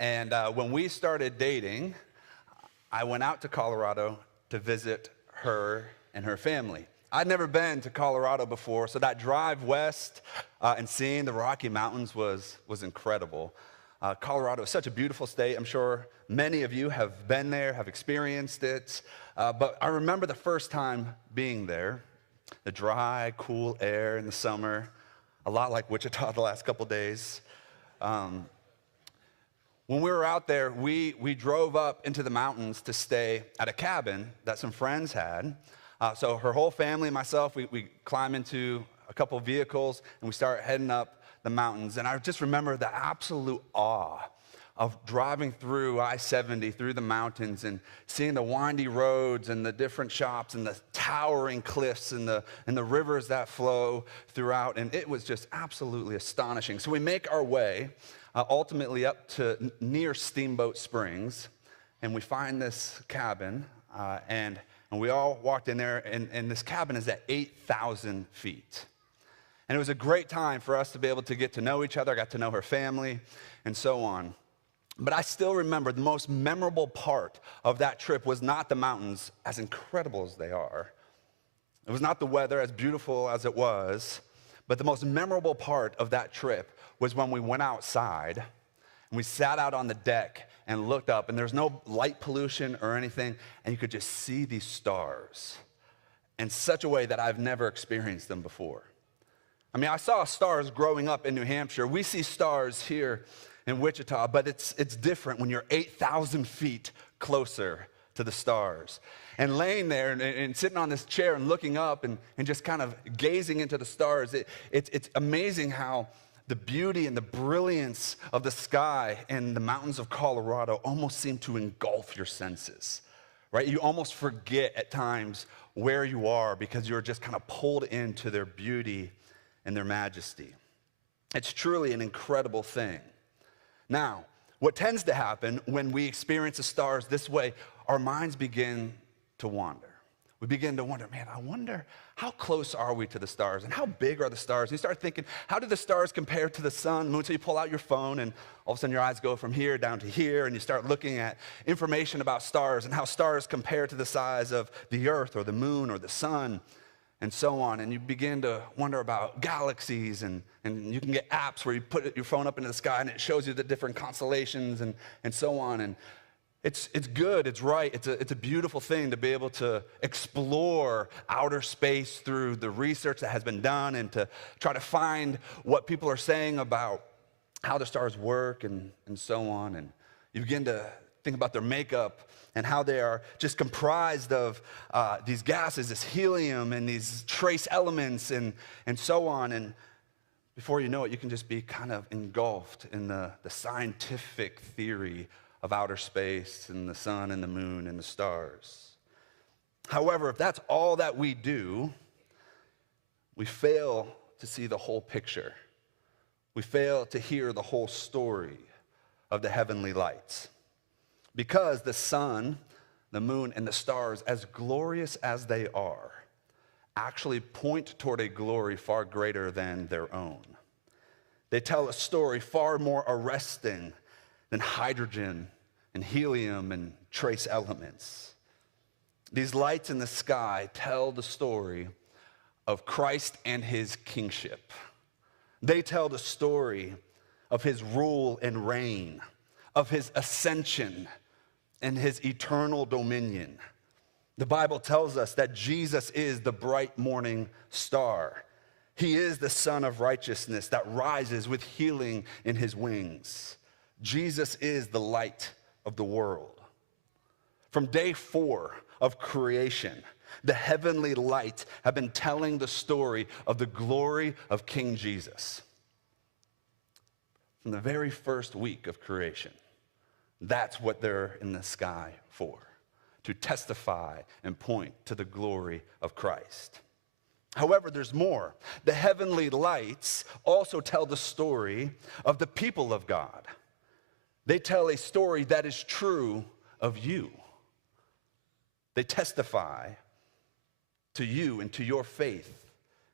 And when we started dating, I went out to Colorado to visit her and her family. I'd never been to Colorado before, so that drive west and seeing the Rocky Mountains was incredible. Colorado is such a beautiful state. I'm sure many of you have been there, have experienced it. But I remember the first time being there, the dry, cool air in the summer, a lot like Wichita the last couple days. When we were out there, we drove up into the mountains to stay at a cabin that some friends had. So her whole family and myself, we climb into a couple of vehicles and we start heading up the mountains. And I just remember the absolute awe of driving through I-70, through the mountains, and seeing the windy roads and the different shops and the towering cliffs and the rivers that flow throughout. And it was just absolutely astonishing. So we make our way ultimately up to near Steamboat Springs, and we find this cabin, and we all walked in there, and this cabin is at 8,000 feet. And it was a great time for us to be able to get to know each other. I got to know her family and so on. But I still remember the most memorable part of that trip was not the mountains, as incredible as they are. It was not the weather, as beautiful as it was. But the most memorable part of that trip was when we went outside and we sat out on the deck and looked up, and there's no light pollution or anything, and you could just see these stars in such a way that I've never experienced them before. I mean, I saw stars growing up in New Hampshire. We see stars here in Wichita, but it's different when you're 8,000 feet closer to the stars. And laying there and sitting on this chair and looking up and just kind of gazing into the stars, it's amazing how the beauty and the brilliance of the sky and the mountains of Colorado almost seem to engulf your senses, right? You almost forget at times where you are because you're just kind of pulled into their beauty and their majesty. It's truly an incredible thing. Now, what tends to happen when we experience the stars this way, our minds begin to wander. We begin to wonder, man, I wonder how close are we to the stars and how big are the stars? And you start thinking, how do the stars compare to the sun, moon? So you pull out your phone and all of a sudden your eyes go from here down to here and you start looking at information about stars and how stars compare to the size of the earth or the moon or the sun and so on. And you begin to wonder about galaxies and you can get apps where you put your phone up into the sky and it shows you the different constellations and so on. And it's good, it's right, it's a beautiful thing to be able to explore outer space through the research that has been done and to try to find what people are saying about how the stars work and so on. And you begin to think about their makeup and how they are just comprised of these gases, this helium and these trace elements and so on. And before you know it, you can just be kind of engulfed in the scientific theory of outer space and the sun and the moon and the stars. However, if that's all that we do, we fail to see the whole picture. We fail to hear the whole story of the heavenly lights. Because the sun, the moon, and the stars, as glorious as they are, actually point toward a glory far greater than their own. They tell a story far more arresting than hydrogen and helium and trace elements. These lights in the sky tell the story of Christ and his kingship. They tell the story of his rule and reign, of his ascension and his eternal dominion. The Bible tells us that Jesus is the bright morning star. He is the Son of righteousness that rises with healing in his wings. Jesus is the light of the world. From day 4 of creation, the heavenly lights have been telling the story of the glory of King Jesus. From the very first week of creation, that's what they're in the sky for, to testify and point to the glory of Christ. However, there's more. The heavenly lights also tell the story of the people of God. They tell a story that is true of you. They testify to you and to your faith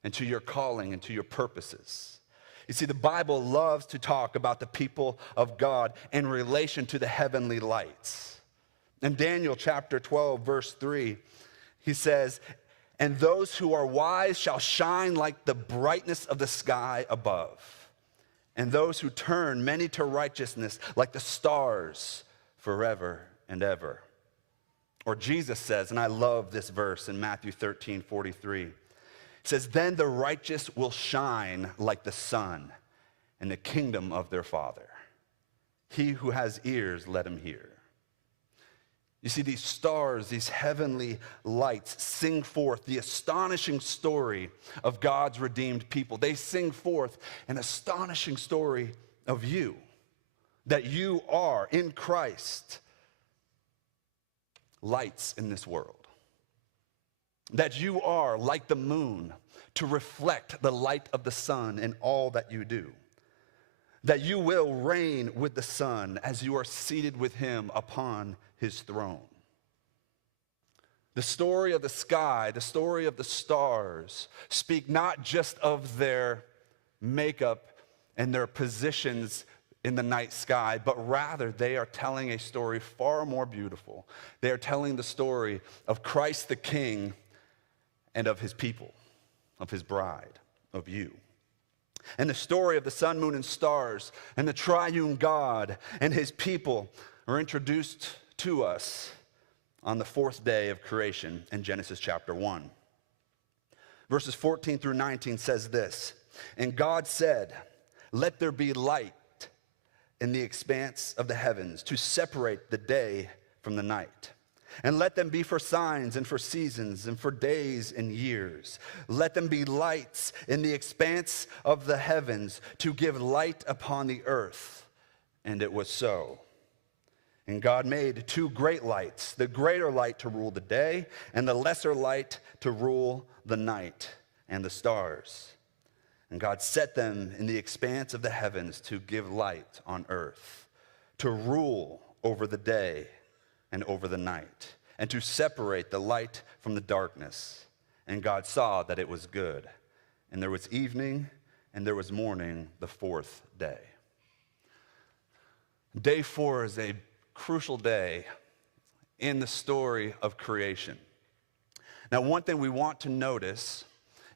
and to your calling and to your purposes. You see, the Bible loves to talk about the people of God in relation to the heavenly lights. In Daniel chapter 12, verse 3, he says, "And those who are wise shall shine like the brightness of the sky above, and those who turn many to righteousness like the stars forever and ever." Or Jesus says, and I love this verse in Matthew 13:43, it says, "Then the righteous will shine like the sun in the kingdom of their Father. He who has ears, let him hear." You see, these stars, these heavenly lights, sing forth the astonishing story of God's redeemed people. They sing forth an astonishing story of you, that you are in Christ lights in this world. That you are like the moon to reflect the light of the sun in all that you do. That you will reign with the Son as you are seated with him upon his throne. The story of the sky, the story of the stars, speak not just of their makeup and their positions in the night sky, but rather they are telling a story far more beautiful. They are telling the story of Christ the King and of his people, of his bride, of you. And the story of the sun, moon, and stars, and the triune God and his people are introduced to us on the fourth day of creation in Genesis chapter 1. Verses 14 through 19 says this, "And God said, 'Let there be light in the expanse of the heavens to separate the day from the night. And let them be for signs and for seasons and for days and years. Let them be lights in the expanse of the heavens to give light upon the earth.' And it was so. And God made two great lights, the greater light to rule the day, and the lesser light to rule the night, and the stars. And God set them in the expanse of the heavens to give light on earth, to rule over the day and over the night, and to separate the light from the darkness. And God saw that it was good. And there was evening, and there was morning, the fourth day." Day 4 is a crucial day in the story of creation. Now, one thing we want to notice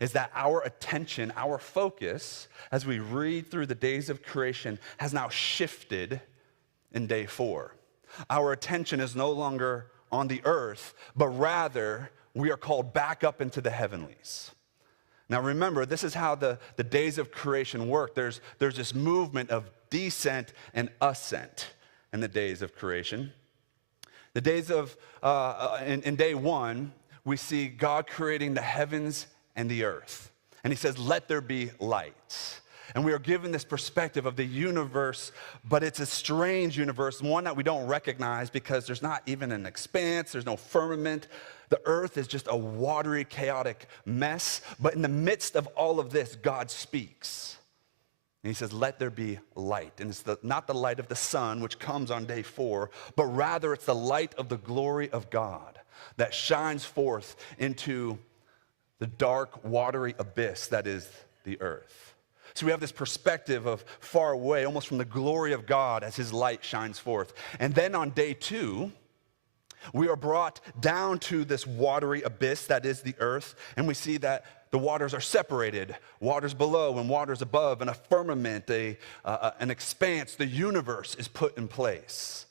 is that our attention, our focus, as we read through the days of creation, has now shifted in day 4. Our attention is no longer on the earth, but rather we are called back up into the heavenlies. Now remember, this is how the days of creation work. There's this movement of descent and ascent in the days of creation. The days of, in day 1, we see God creating the heavens and the earth. And he says, "Let there be light." And we are given this perspective of the universe, but it's a strange universe, one that we don't recognize because there's not even an expanse, there's no firmament. The earth is just a watery, chaotic mess. But in the midst of all of this, God speaks. And he says, "Let there be light." And it's not the light of the sun, which comes on day 4, but rather it's the light of the glory of God that shines forth into the dark, watery abyss that is the earth. So we have this perspective of far away, almost from the glory of God as his light shines forth. And then on day 2, we are brought down to this watery abyss that is the earth, and we see that the waters are separated, waters below and waters above, and a firmament, an expanse, the universe is put in place.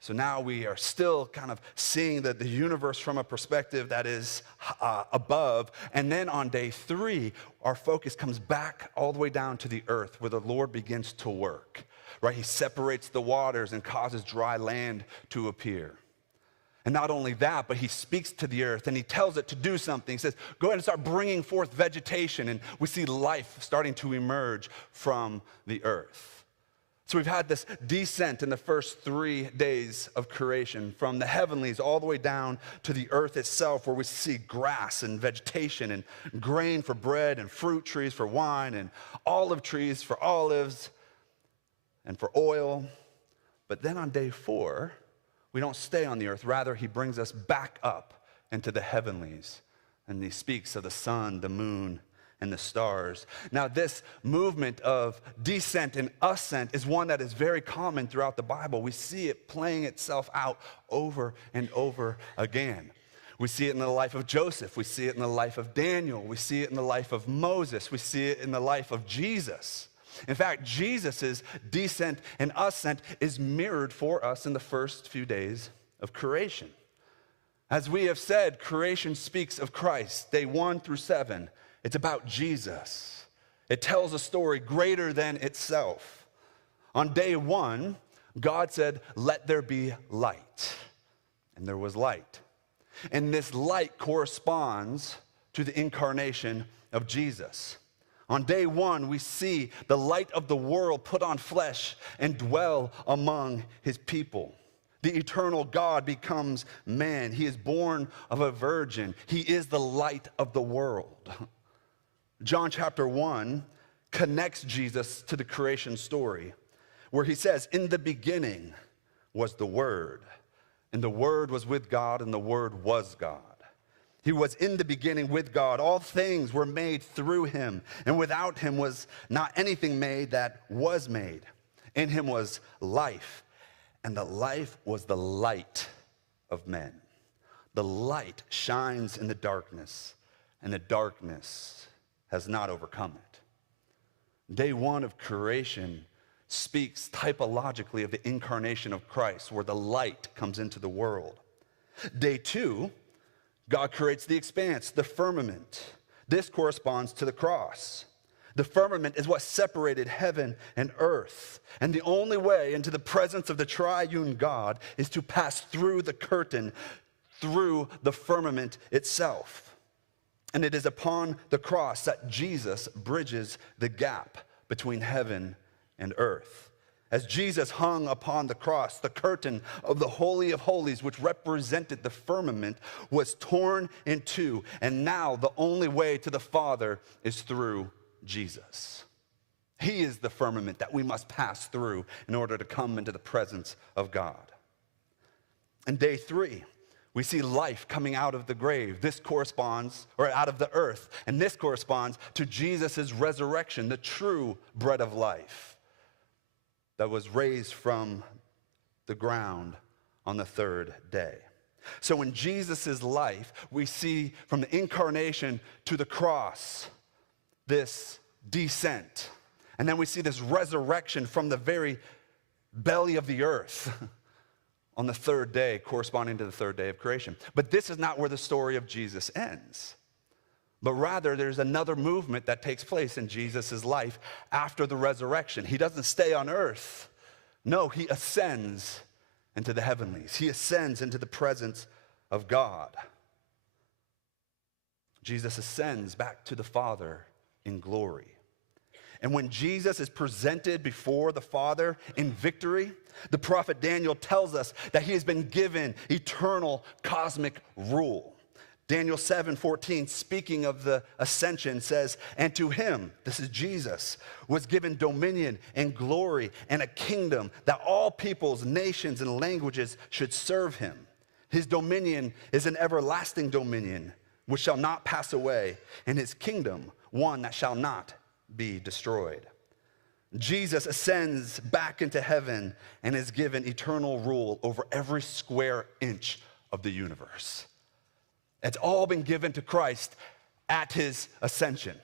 So now we are still kind of seeing the universe from a perspective that is above. And then on day 3, our focus comes back all the way down to the earth where the Lord begins to work, right? He separates the waters and causes dry land to appear. And not only that, but he speaks to the earth and he tells it to do something. He says, "Go ahead and start bringing forth vegetation." And we see life starting to emerge from the earth. So we've had this descent in the first 3 days of creation, from the heavenlies all the way down to the earth itself, where we see grass and vegetation and grain for bread and fruit trees for wine and olive trees for olives and for oil. But then on day 4, we don't stay on the earth. Rather, he brings us back up into the heavenlies. And he speaks of the sun, the moon, and the stars. Now, this movement of descent and ascent is one that is very common throughout the Bible. We see it playing itself out over and over again. We see it in the life of Joseph. We see it in the life of Daniel. We see it in the life of Moses. We see it in the life of Jesus. In fact, Jesus' descent and ascent is mirrored for us in the first few days of creation. As we have said, creation speaks of Christ, day 1 through 7. It's about Jesus. It tells a story greater than itself. On day 1, God said, "Let there be light." And there was light. And this light corresponds to the incarnation of Jesus. On day 1, we see the light of the world put on flesh and dwell among his people. The eternal God becomes man. He is born of a virgin. He is the light of the world. John chapter 1 connects Jesus to the creation story, where he says, "In the beginning was the Word, and the Word was with God, and the Word was God. He was in the beginning with God. All things were made through him, and without him was not anything made that was made. In him was life, and the life was the light of men. The light shines in the darkness, and the darkness has not overcome it." Day 1 of creation speaks typologically of the incarnation of Christ, where the light comes into the world. Day 2, God creates the expanse, the firmament. This corresponds to the cross. The firmament is what separated heaven and earth. And the only way into the presence of the triune God is to pass through the curtain, through the firmament itself. And it is upon the cross that Jesus bridges the gap between heaven and earth. As Jesus hung upon the cross, the curtain of the Holy of Holies, which represented the firmament, was torn in two. And now the only way to the Father is through Jesus. He is the firmament that we must pass through in order to come into the presence of God. And day 3, we see life coming out of the grave. This corresponds, or out of the earth, and this corresponds to Jesus' resurrection, the true bread of life that was raised from the ground on the 3rd day. So in Jesus' life, we see from the incarnation to the cross, this descent. And then we see this resurrection from the very belly of the earth on the 3rd day, corresponding to the 3rd day of creation. But this is not where the story of Jesus ends. But rather, there's another movement that takes place in Jesus' life after the resurrection. He doesn't stay on earth. No, he ascends into the heavenlies. He ascends into the presence of God. Jesus ascends back to the Father in glory. And when Jesus is presented before the Father in victory, the prophet Daniel tells us that he has been given eternal cosmic rule. Daniel 7:14, speaking of the ascension, says, "And to him," this is Jesus, "was given dominion and glory and a kingdom that all peoples, nations, and languages should serve him. His dominion is an everlasting dominion which shall not pass away, and his kingdom one that shall not be destroyed." Jesus ascends back into heaven and is given eternal rule over every square inch of the universe. It's all been given to Christ at his ascension.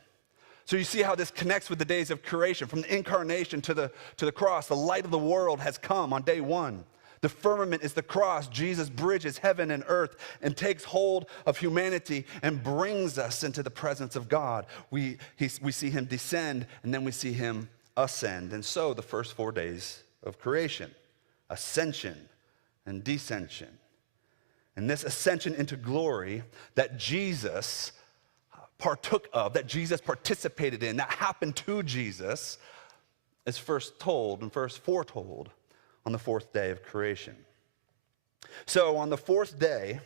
So you see how this connects with the days of creation. From the incarnation to the cross, the light of the world has come on day 1. The firmament is the cross. Jesus bridges heaven and earth and takes hold of humanity and brings us into the presence of God. We see him descend, and then we see him ascend. And so the first 4 days of creation, ascension and descension. And this ascension into glory that Jesus partook of, that Jesus participated in, that happened to Jesus, is first told and first foretold on the 4th day of creation. So on the 4th day,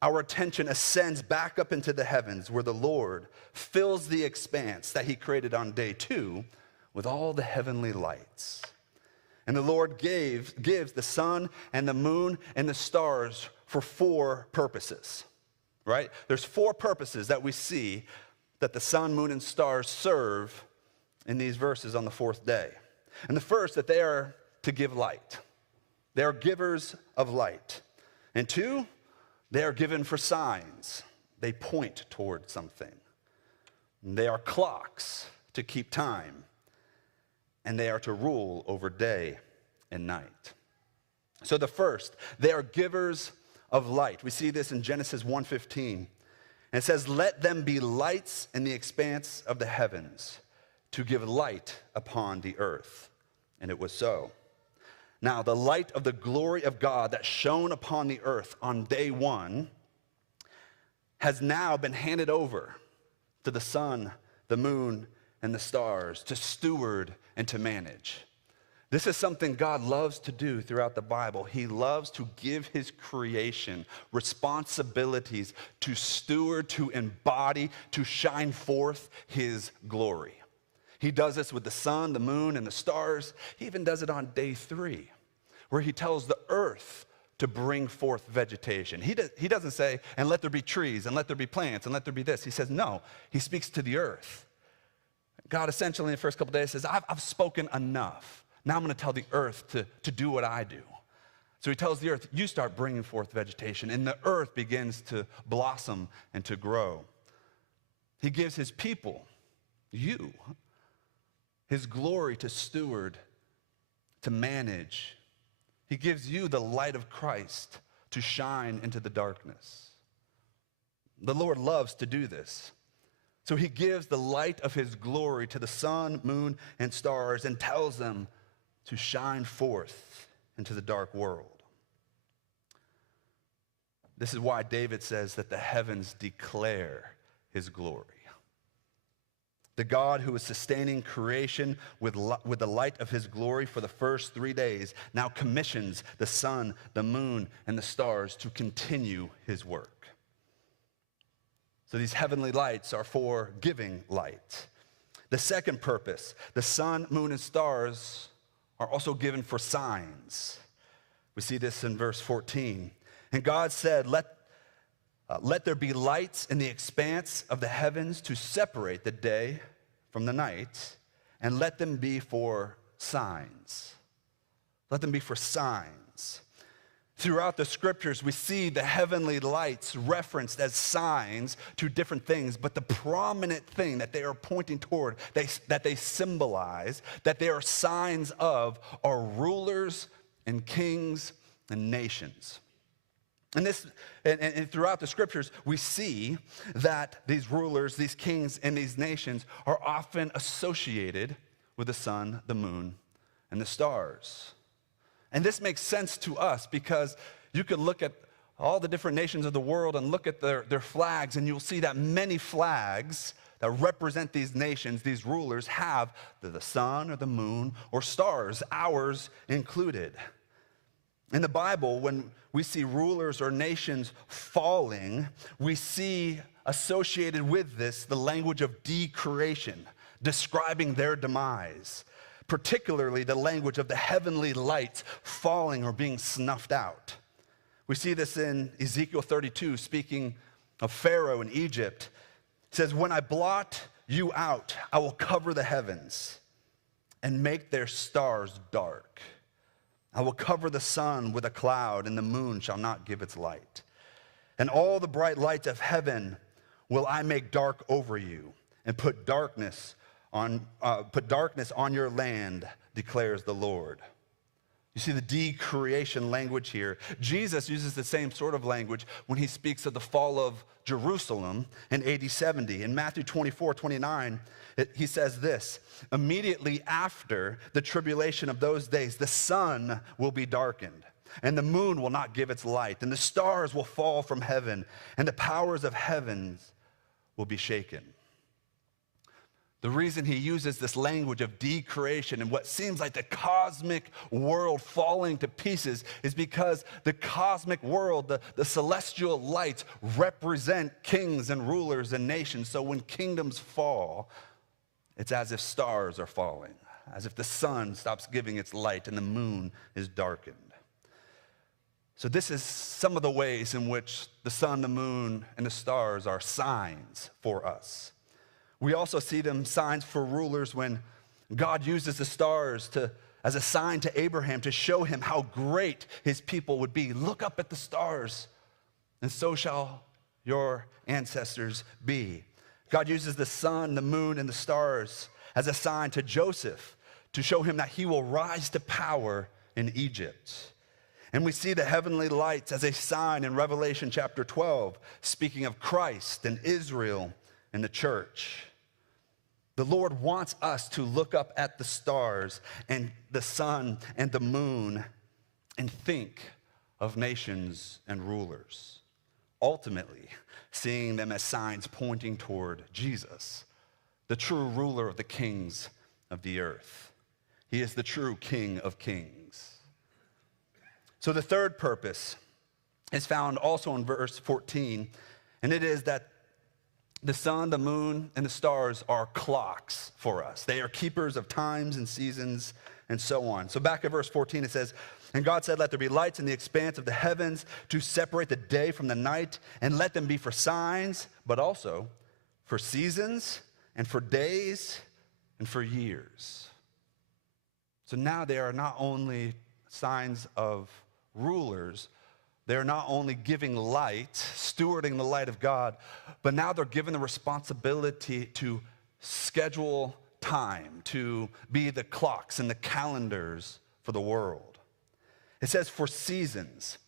our attention ascends back up into the heavens, where the Lord fills the expanse that he created on day 2 with all the heavenly lights. And the Lord gives the sun and the moon and the stars for 4 purposes, right? There's 4 purposes that we see that the sun, moon, and stars serve in these verses on the fourth day. And the first, that they are to give light. They are givers of light. And two, they are given for signs. They point toward something. They are clocks to keep time. And they are to rule over day and night. So the first, they are givers of light. We see this in Genesis 1:15. And it says, "Let them be lights in the expanse of the heavens, to give light upon the earth." And it was so. Now, the light of the glory of God that shone upon the earth on day one has now been handed over to the sun, the moon, and the stars to steward and to manage. This is something God loves to do throughout the Bible. He loves to give his creation responsibilities to steward, to embody, to shine forth his glory. He does this with the sun, the moon, and the stars. He even does it on day 3, where he tells the earth to bring forth vegetation. He doesn't say, "And let there be trees, and let there be plants, and let there be this." He says, no, he speaks to the earth. God essentially in the first couple days says, I've spoken enough. Now I'm going to tell the earth to do what I do. So he tells the earth, you start bringing forth vegetation, and the earth begins to blossom and to grow. He gives his people, you, his glory to steward, to manage. He gives you the light of Christ to shine into the darkness. The Lord loves to do this. So he gives the light of his glory to the sun, moon, and stars and tells them to shine forth into the dark world. This is why David says that the heavens declare his glory. The God who is sustaining creation with the light of his glory for the first 3 days now commissions the sun, the moon, and the stars to continue his work. So these heavenly lights are for giving light. The second purpose, the sun, moon, and stars are also given for signs. We see this in verse 14. And God said, let there be lights in the expanse of the heavens to separate the day from the night, and let them be for signs. Let them be for signs. Throughout the scriptures, we see the heavenly lights referenced as signs to different things, but the prominent thing that they are pointing toward, that they symbolize, that they are signs of, are rulers and kings and nations. And throughout the scriptures, we see that these rulers, these kings, and these nations are often associated with the sun, the moon, and the stars. And this makes sense to us because you could look at all the different nations of the world and look at their flags, and you'll see that many flags that represent these nations, these rulers, have the sun or the moon or stars, ours included. In the Bible, when we see rulers or nations falling, we see associated with this the language of decreation, describing their demise, particularly the language of the heavenly lights falling or being snuffed out. We see this in Ezekiel 32, speaking of Pharaoh in Egypt. It says, when I blot you out, I will cover the heavens and make their stars dark. I will cover the sun with a cloud, and the moon shall not give its light. And all the bright lights of heaven will I make dark over you, and put darkness on your land, declares the Lord. You see the decreation language here. Jesus uses the same sort of language when he speaks of the fall of Jerusalem in AD 70. In Matthew 24:29, he says this, immediately after the tribulation of those days, the sun will be darkened, and the moon will not give its light, and the stars will fall from heaven, and the powers of heavens will be shaken. The reason he uses this language of decreation and what seems like the cosmic world falling to pieces is because the cosmic world, the celestial lights, represent kings and rulers and nations. So when kingdoms fall, it's as if stars are falling, as if the sun stops giving its light and the moon is darkened. So this is some of the ways in which the sun, the moon, and the stars are signs for us. We also see them signs for rulers when God uses the stars as a sign to Abraham to show him how great his people would be. Look up at the stars, and so shall your ancestors be. God uses the sun, the moon, and the stars as a sign to Joseph to show him that he will rise to power in Egypt. And we see the heavenly lights as a sign in Revelation chapter 12, speaking of Christ and Israel and the church. The Lord wants us to look up at the stars and the sun and the moon and think of nations and rulers, ultimately seeing them as signs pointing toward Jesus, the true ruler of the kings of the earth. He is the true King of kings. So the third purpose is found also in verse 14, and it is that the sun, the moon, and the stars are clocks for us. They are keepers of times and seasons and so on. So back at verse 14, it says, "And God said, let there be lights in the expanse of the heavens to separate the day from the night, and let them be for signs, but also for seasons and for days and for years." So now they are not only signs of rulers, they're not only giving light, stewarding the light of God, but now they're given the responsibility to schedule time, to be the clocks and the calendars for the world. It says for seasons.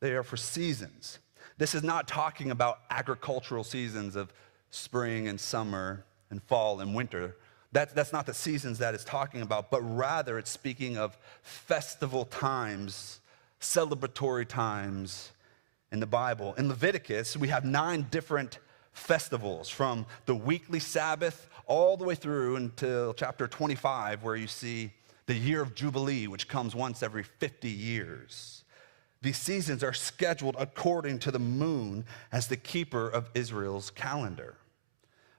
They are for seasons. This is not talking about agricultural seasons of spring and summer and fall and winter. That's not the seasons that it's talking about, but rather it's speaking of festival times, celebratory times in the Bible. In Leviticus, we have 9 different festivals, from the weekly Sabbath all the way through until chapter 25, where you see the year of Jubilee, which comes once every 50 years. These seasons are scheduled according to the moon as the keeper of Israel's calendar.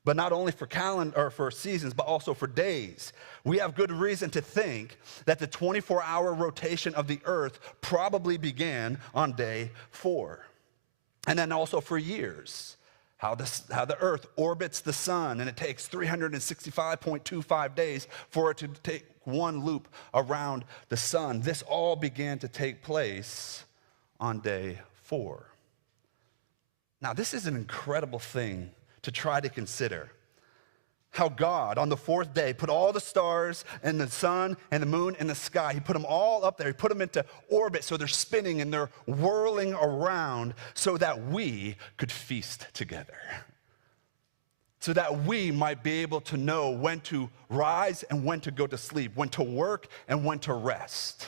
But not only for seasons, but also for days. We have good reason to think that the 24-hour rotation of the earth probably began on day 4. And then also for years, how the earth orbits the sun, and it takes 365.25 days for it to take one loop around the sun. This all began to take place on day 4. Now, this is an incredible thing to try to consider. How God, on the 4th day, put all the stars and the sun and the moon in the sky. He put them all up there. He put them into orbit so they're spinning and they're whirling around so that we could feast together. So that we might be able to know when to rise and when to go to sleep, when to work and when to rest.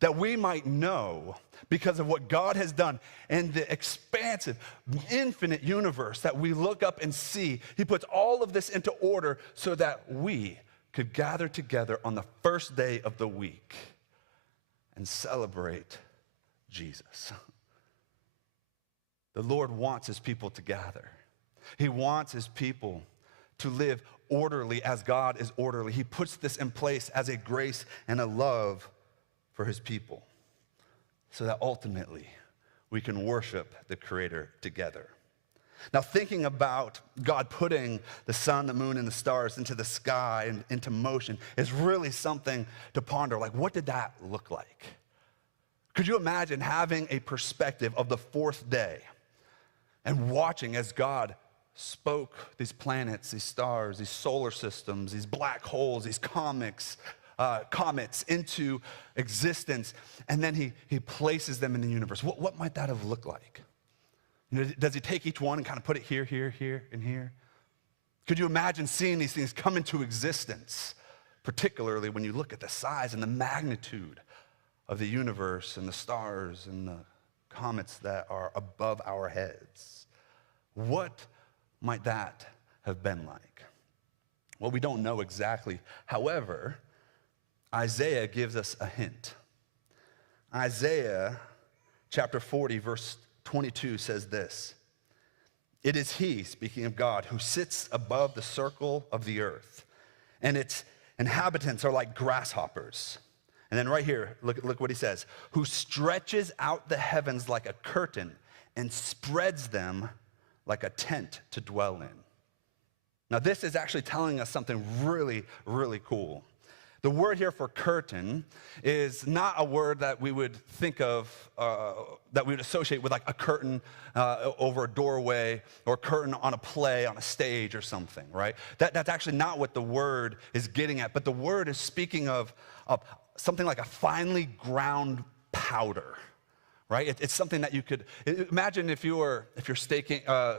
That we might know, because of what God has done in the expansive, infinite universe that we look up and see, He puts all of this into order so that we could gather together on the first day of the week and celebrate Jesus. The Lord wants His people to gather. He wants His people to live orderly as God is orderly. He puts this in place as a grace and a love for His people, so that ultimately we can worship the Creator together. Now, thinking about God putting the sun, the moon, and the stars into the sky and into motion is really something to ponder. Like, what did that look like? Could you imagine having a perspective of the 4th day and watching as God spoke these planets, these stars, these solar systems, these black holes, these comets into existence, and then he places them in the universe? What might that have looked like? You know, does He take each one and kind of put it here, here, here, and here? Could you imagine seeing these things come into existence, particularly when you look at the size and the magnitude of the universe and the stars and the comets that are above our heads? What might that have been like? Well, we don't know exactly. However, Isaiah gives us a hint. Isaiah chapter 40, verse 22 says this: "It is He," speaking of God, "who sits above the circle of the earth, and its inhabitants are like grasshoppers." And then right here, look what he says: "Who stretches out the heavens like a curtain and spreads them like a tent to dwell in." Now, this is actually telling us something really, really cool. The word here for curtain is not a word that we would think of, that we would associate with like a curtain over a doorway or a curtain on a play, on a stage or something, right? That's actually not what the word is getting at, but the word is speaking of something like a finely ground powder. Right? It's something that you could imagine if you're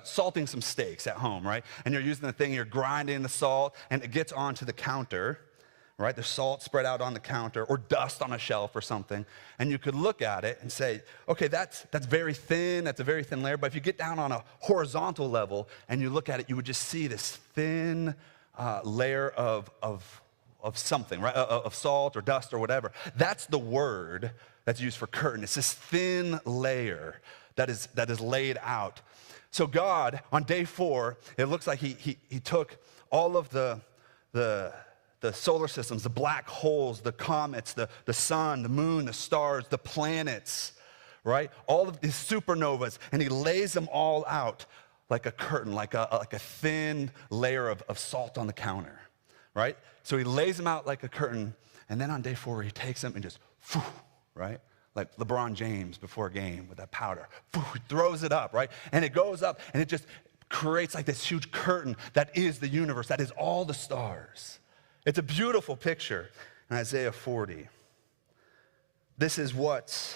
salting some steaks at home, right? And you're using the thing, you're grinding the salt, and it gets onto the counter, right? There's salt spread out on the counter, or dust on a shelf or something, and you could look at it and say, okay, that's very thin. That's a very thin layer. But if you get down on a horizontal level and you look at it, you would just see this thin layer of something, right? Of salt or dust or whatever. That's the word that's used for curtain. It's this thin layer that is laid out. So God, on day 4, it looks like he took all of the solar systems, the black holes, the comets, the sun, the moon, the stars, the planets, right? All of these supernovas, and he lays them all out like a curtain, like a thin layer of salt on the counter, right? So he lays them out like a curtain, and then on day 4, he takes them and just, whew, right? Like LeBron James before a game with that powder. He throws it up, right? And it goes up, and it just creates like this huge curtain that is the universe, that is all the stars. It's a beautiful picture in Isaiah 40. This is what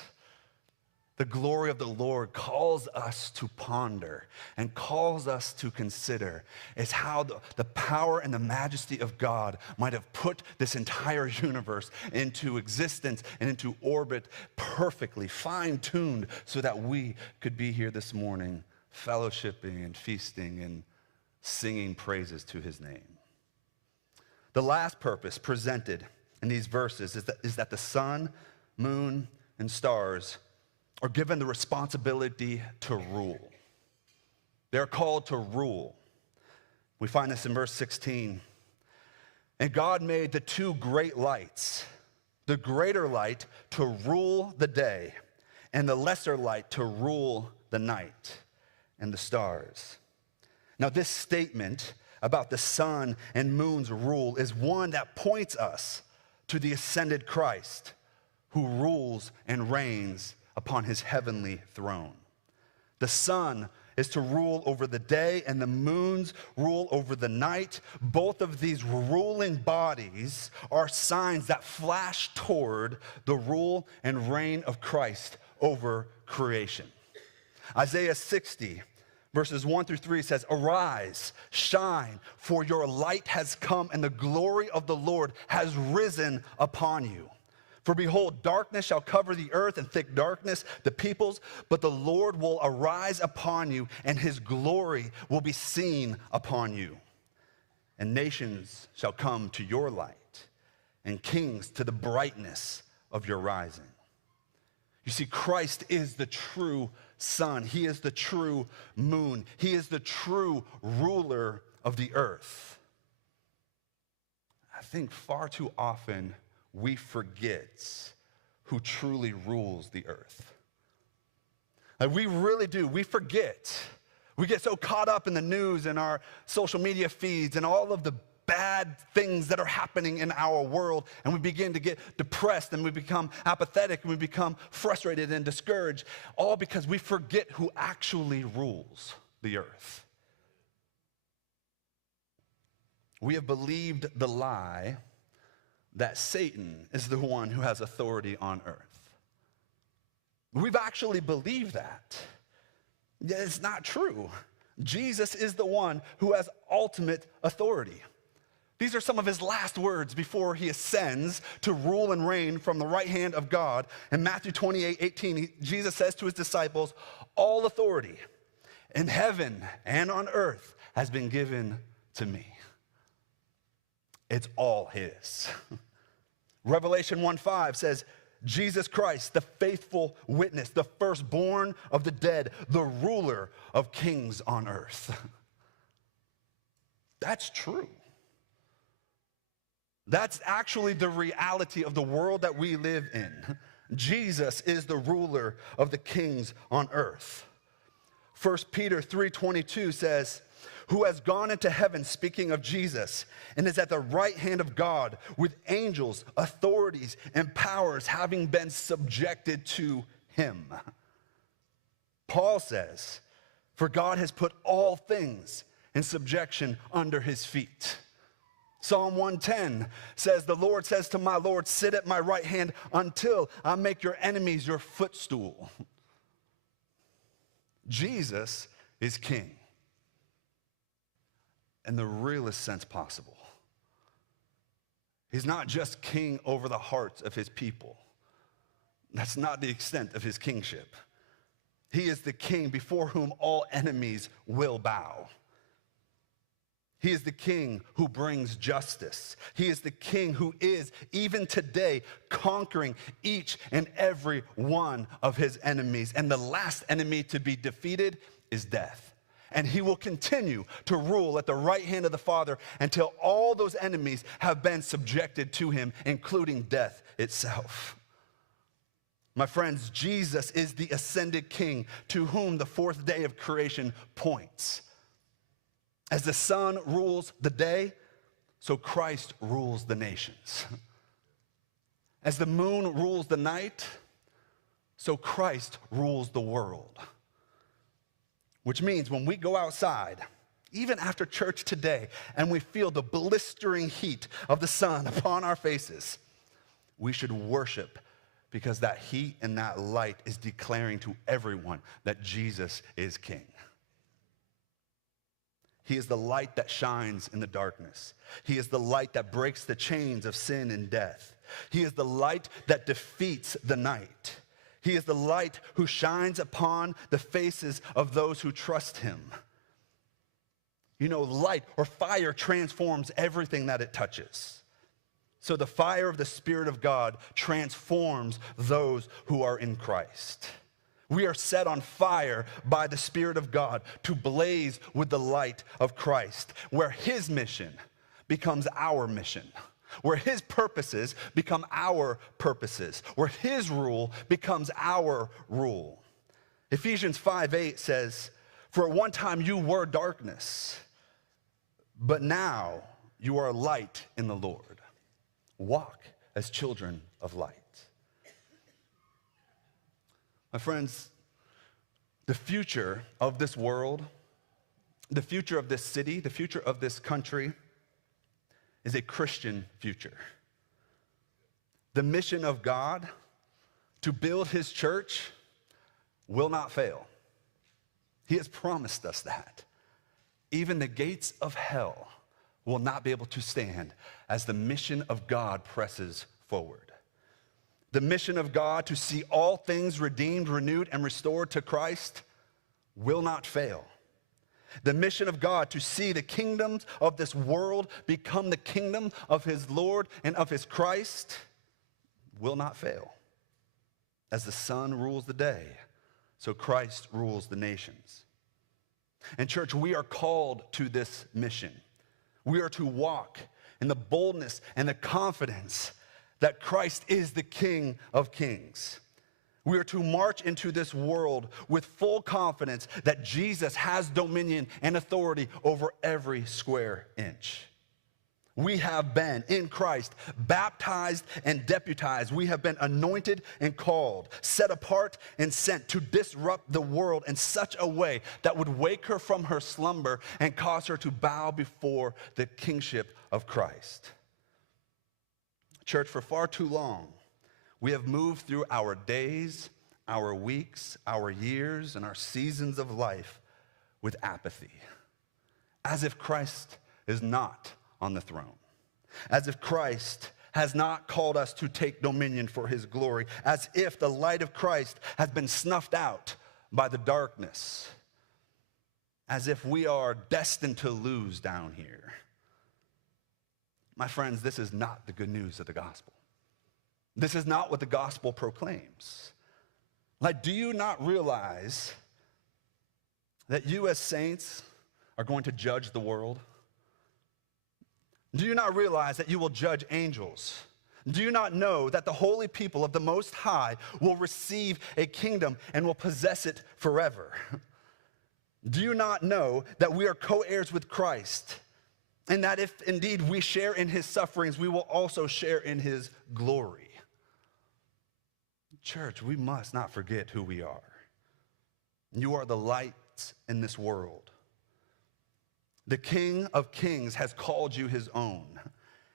the glory of the Lord calls us to ponder and calls us to consider, is how the power and the majesty of God might have put this entire universe into existence and into orbit perfectly, fine-tuned, so that we could be here this morning fellowshipping and feasting and singing praises to his name. The last purpose presented in these verses is that the sun, moon, and stars are given the responsibility to rule. They're called to rule. We find this in verse 16. And God made the 2 great lights, the greater light to rule the day, and the lesser light to rule the night, and the stars. Now, this statement about the sun and moon's rule is one that points us to the ascended Christ, who rules and reigns upon his heavenly throne. The sun is to rule over the day, and the moon's rule over the night. Both of these ruling bodies are signs that flash toward the rule and reign of Christ over creation. Isaiah 60, verses 1 through 3 says, "Arise, shine, for your light has come, and the glory of the Lord has risen upon you. For behold, darkness shall cover the earth, and thick darkness the peoples, but the Lord will arise upon you, and his glory will be seen upon you. And nations shall come to your light, and kings to the brightness of your rising." You see, Christ is the true sun. He is the true moon. He is the true ruler of the earth. I think far too often we forget who truly rules the earth. Like, we really do. We forget. We get so caught up in the news and our social media feeds and all of the bad things that are happening in our world, and we begin to get depressed, and we become apathetic, and we become frustrated and discouraged, all because we forget who actually rules the earth. We have believed the lie that Satan is the one who has authority on earth. We've actually believed that. It's not true. Jesus is the one who has ultimate authority. These are some of his last words before he ascends to rule and reign from the right hand of God. In Matthew 28:18, Jesus says to his disciples, "All authority in heaven and on earth has been given to me." It's all his. Revelation 1:5 says, "Jesus Christ, the faithful witness, the firstborn of the dead, the ruler of kings on earth." That's true. That's actually the reality of the world that we live in. Jesus is the ruler of the kings on earth. 1 Peter 3:22 says, who has gone into heaven, speaking of Jesus, and is at the right hand of God with angels, authorities, and powers having been subjected to him. Paul says, for God has put all things in subjection under his feet. Psalm 110 says, the Lord says to my Lord, sit at my right hand until I make your enemies your footstool. Jesus is king in the realest sense possible. He's not just king over the hearts of his people. That's not the extent of his kingship. He is the king before whom all enemies will bow. He is the king who brings justice. He is the king who is, even today, conquering each and every one of his enemies. And the last enemy to be defeated is death. And he will continue to rule at the right hand of the Father until all those enemies have been subjected to him, including death itself. My friends, Jesus is the ascended king to whom the fourth day of creation points. As the sun rules the day, so Christ rules the nations. As the moon rules the night, so Christ rules the world. Which means when we go outside, even after church today, and we feel the blistering heat of the sun upon our faces, we should worship, because that heat and that light is declaring to everyone that Jesus is king. He is the light that shines in the darkness. He is the light that breaks the chains of sin and death. He is the light that defeats the night. He is the light who shines upon the faces of those who trust him. You know, light or fire transforms everything that it touches. So the fire of the Spirit of God transforms those who are in Christ. We are set on fire by the Spirit of God to blaze with the light of Christ, where his mission becomes our mission, where his purposes become our purposes, where his rule becomes our rule. Ephesians 5:8 says, for at one time you were darkness, but now you are light in the Lord. Walk as children of light. My friends, the future of this world, the future of this city, the future of this country is a Christian future. The mission of God to build his church will not fail. He has promised us that. Even the gates of hell will not be able to stand as the mission of God presses forward. The mission of God to see all things redeemed, renewed, and restored to Christ will not fail. The mission of God to see the kingdoms of this world become the kingdom of his Lord and of his Christ will not fail. As the sun rules the day, so Christ rules the nations. And church, we are called to this mission. We are to walk in the boldness and the confidence that Christ is the King of Kings. We are to march into this world with full confidence that Jesus has dominion and authority over every square inch. We have been, in Christ, baptized and deputized. We have been anointed and called, set apart and sent to disrupt the world in such a way that would wake her from her slumber and cause her to bow before the kingship of Christ. Church, for far too long, we have moved through our days, our weeks, our years, and our seasons of life with apathy, as if Christ is not on the throne, as if Christ has not called us to take dominion for his glory, as if the light of Christ has been snuffed out by the darkness, as if we are destined to lose down here. My friends, this is not the good news of the gospel. This is not what the gospel proclaims. Like, do you not realize that you as saints are going to judge the world? Do you not realize that you will judge angels? Do you not know that the holy people of the Most High will receive a kingdom and will possess it forever? Do you not know that we are co-heirs with Christ? And that if indeed we share in his sufferings, we will also share in his glory. Church, we must not forget who we are. You are the lights in this world. The King of Kings has called you his own.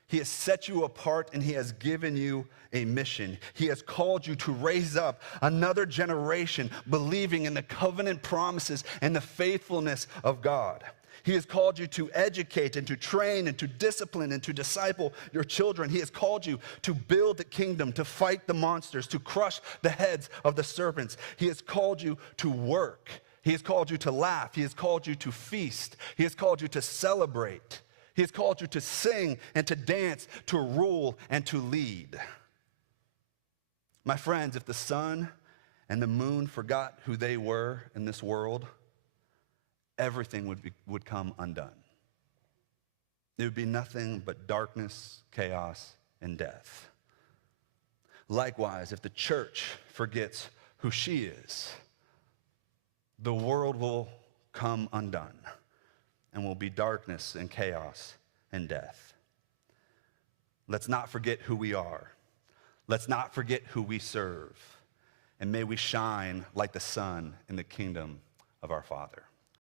He has set you apart and he has given you a mission. He has called you to raise up another generation believing in the covenant promises and the faithfulness of God. He has called you to educate and to train and to discipline and to disciple your children. He has called you to build the kingdom, to fight the monsters, to crush the heads of the serpents. He has called you to work. He has called you to laugh. He has called you to feast. He has called you to celebrate. He has called you to sing and to dance, to rule and to lead. My friends, if the sun and the moon forgot who they were in this world, everything would come undone. It would be nothing but darkness, chaos, and death. Likewise, if the church forgets who she is, the world will come undone and will be darkness and chaos and death. Let's not forget who we are. Let's not forget who we serve. And may we shine like the sun in the kingdom of our Father.